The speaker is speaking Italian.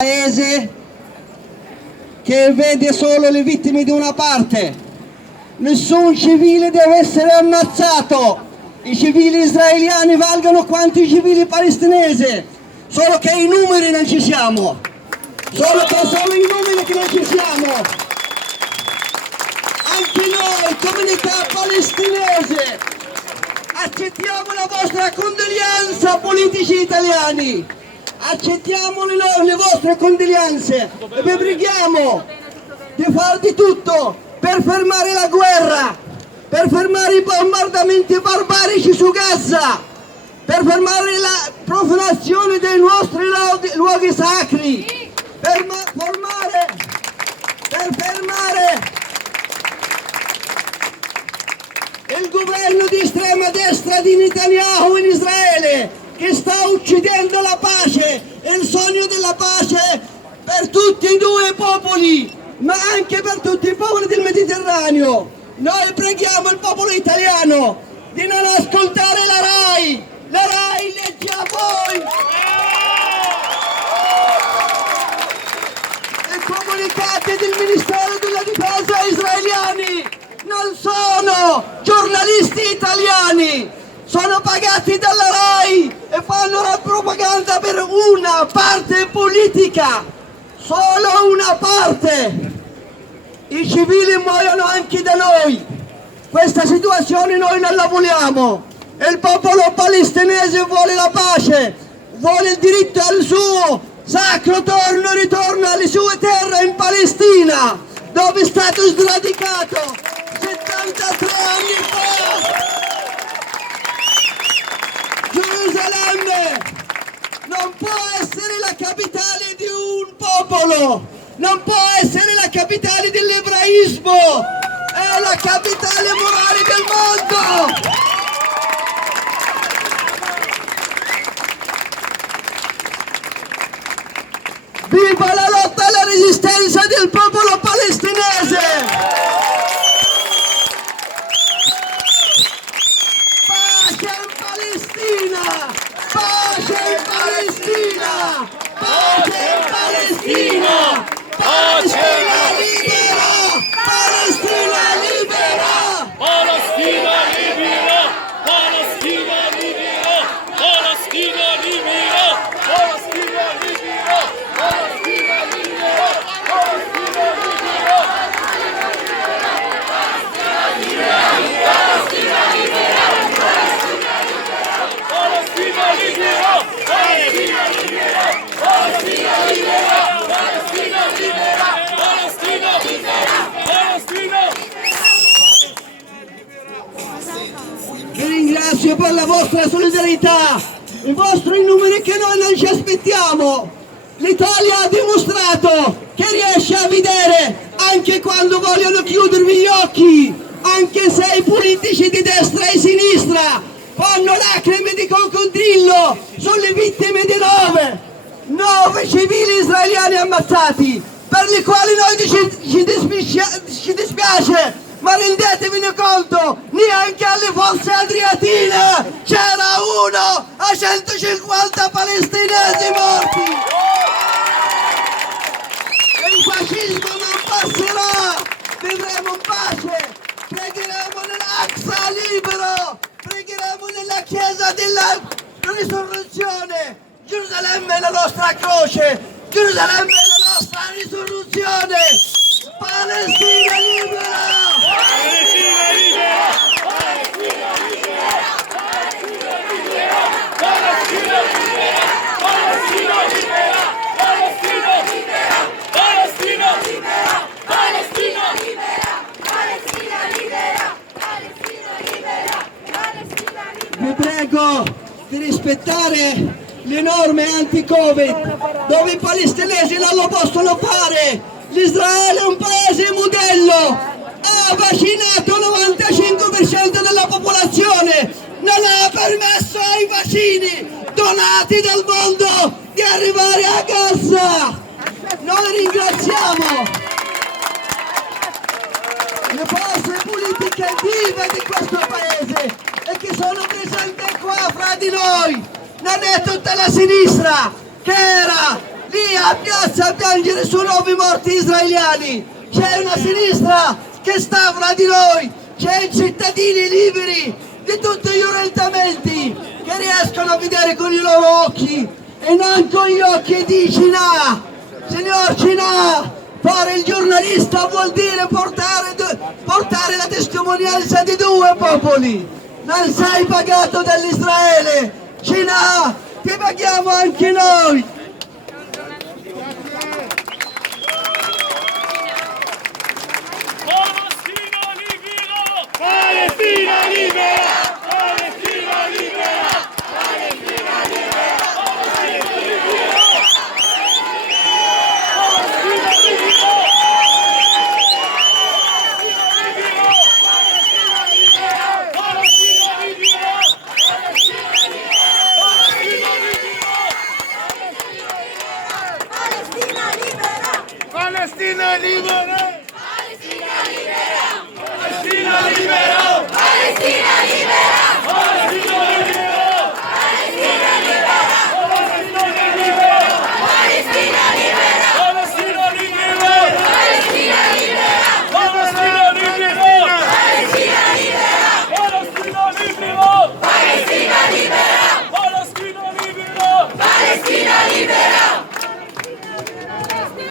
Paese che vede solo le vittime di una parte. Nessun civile deve essere ammazzato. I civili israeliani valgono quanto i civili palestinesi, solo che i numeri non ci siamo. Solo i numeri che non ci siamo. Anche noi, comunità palestinese, accettiamo la vostra condoglianza, politici italiani. Accettiamo le vostre condoglianze e vi preghiamo di fare di tutto per fermare la guerra, per fermare i bombardamenti barbarici su Gaza, per fermare la profanazione dei nostri luoghi sacri, per fermare il governo di estrema destra di Netanyahu in Israele, che sta uccidendo la pace e il sogno della pace per tutti e due i popoli, ma anche per tutti i popoli del Mediterraneo. Noi preghiamo il popolo italiano di non ascoltare la RAI. La RAI legge a voi. I comunicati del Ministero della Difesa israeliani non sono giornalisti italiani. Sono pagati dalla RAI e fanno la propaganda per una parte politica, solo una parte. I civili muoiono anche da noi. Questa situazione noi non la vogliamo. Il popolo palestinese vuole la pace, vuole il diritto al suo sacro ritorno alle sue terre in Palestina, dove è stato sradicato 73 anni fa. Gerusalemme non può essere la capitale di un popolo, non può essere la capitale dell'ebraismo, è la capitale morale del mondo. Viva la lotta alla resistenza del popolo palestinese! Pace in Palestina! Pace in Palestina! Palestina libera! Palestina libera! Palestina libera! Palestina libera! Palestina libera! Palestina libera! Palestina libera! Palestina libera! Vi ringrazio per la vostra solidarietà, i vostri numeri che noi non ci aspettiamo. L'Italia ha dimostrato che riesce a vedere anche quando vogliono chiudervi gli occhi, anche se i politici di destra e sinistra fanno lacrime di coccodrillo sulle vittime di nove civili israeliani ammazzati, per i quali noi ci dispiace, ma rendetevene conto, neanche alle fosse adriatine c'era uno a 150 palestinesi morti. E il fascismo non passerà, vivremo in pace, pregheremo nell'Aqsa libero, pregheremo nella chiesa della risurrezione. Gerusalemme è la nostra croce, Gerusalemme è la nostra risurrezione. Palestina libera! Palestina libera! Palestina libera! Palestina libera! Palestina libera! Palestina libera! Palestina libera! Palestina libera! Palestina libera! Palestina libera! Palestina libera! Palestina libera! Vi prego di rispettare le norme anti-Covid, dove i palestinesi non lo possono fare. L'Israele è un paese modello, ha vaccinato il 95% della popolazione, non ha permesso ai vaccini donati dal mondo di arrivare a Gaza. Noi ringraziamo le forze politiche vive di questo paese e che sono presenti qua fra di noi. Non è tutta la sinistra che era lì a piazza a piangere su 9 morti israeliani. C'è una sinistra che sta fra di noi, c'è cittadini liberi di tutti gli orientamenti che riescono a vedere con i loro occhi e non con gli occhi di Cina. Signor Cina, fare il giornalista vuol dire portare la testimonianza di 2 popoli. Non sei pagato dall'Israele. Cina, ti paghiamo anche noi. Palestina libera! Palestina libera! Palestina libera! Palestina libera! Palestina libera! Palestina libera! Palestina libera! Palestina libera! Palestina libera!